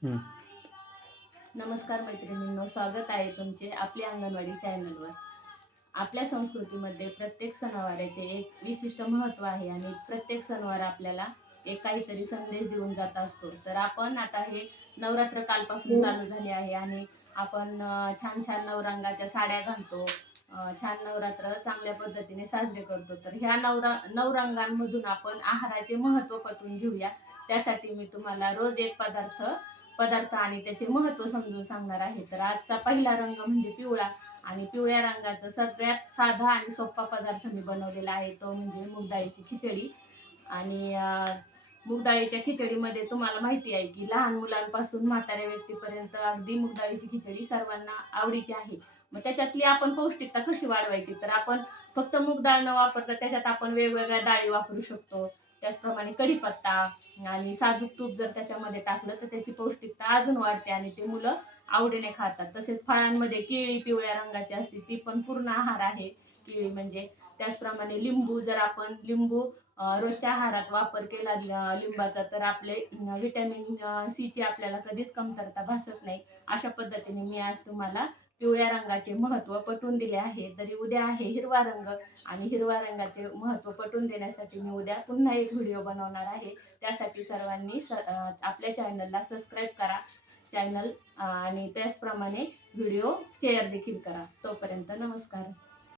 हं. नमस्कार मैत्रिणींनो, स्वागत आहे तुमचे आपली अंगणवाडी चॅनलवर. आपल्या संस्कृतीमध्ये प्रत्येक सणावाराचे एक विशिष्ट महत्त्व आहे आणि प्रत्येक सणवार आपल्याला एक काहीतरी संदेश देऊन जात असतो. तर आपण आता हे नवरात्र कालपासून चालू झाले आहे आणि आपण छान छान नवरंगाच्या साड्या घालतो. छान नवरात्र चांगल्या पद्धतीने साजरे करतो. तर ह्या नवरंगांमधून आपण आहाराचे महत्त्व पटवून घेऊया. त्यासाठी मी तुम्हाला रोज एक पदार्थ पदार्थ आणि त्याचे महत्त्व समजून सांगणार आहे. तर आजचा पहिला रंग म्हणजे पिवळा आणि पिवळ्या रंगाचा सगळ्यात साधा आणि सोपा पदार्थ मी बनवलेला आहे, तो म्हणजे मूग डाळीची खिचडी. आणि मूग डाळीच्या खिचडीमध्ये तुम्हाला माहिती आहे की लहान मुलांपासून म्हाताऱ्या व्यक्तीपर्यंत अगदी मूग डाळीची खिचडी सर्वांना आवडीची आहे. मग त्याच्यातली आपण पौष्टिकता कशी वाढवायची, तर आपण फक्त मूग डाळ न वापरता त्याच्यात आपण वेगवेगळ्या डाळी वापरू शकतो. त्याचप्रमाणे कढीपत्ता आणि साजूक तूप जर त्याच्यामध्ये टाकलं तर त्याची पौष्टिकता अजून वाढते आणि ते मुलं आवडीने खातात. तसेच फळांमध्ये केळी पिवळ्या रंगाची असते, ती पण पूर्ण आहार आहे केळी म्हणजे. त्याचप्रमाणे लिंबू, जर आपण लिंबू रोजच्या आहारात वापर केला लिंबाचा, तर आपले व्हिटॅमिन सीची आपल्याला कधीच कमतरता भासत नाही. अशा पद्धतीने मी आज तुम्हाला पिवळ्या रंगाचे महत्त्व पटवून दिले आहे. तरी उद्या आहे हिरवा रंग आणि हिरव्या रंगाचे महत्त्व पटवून देण्यासाठी मी उद्या पुन्हा एक व्हिडिओ बनवणार आहे. त्यासाठी सर्वांनी आपल्या चॅनलला सबस्क्राईब करा आणि त्याचप्रमाणे व्हिडिओ शेअर देखील करा. तोपर्यंत नमस्कार.